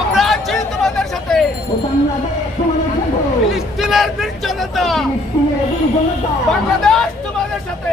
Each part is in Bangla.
আমরা আছি তোমাদের সাথে। ফিলিস্তিনের বীর জনতা। বাংলাদেশ তোমাদের সাথে।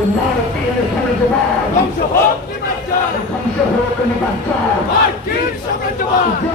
জনতা আগুন জ্বালো ধ্বংস হোক নির্বাচন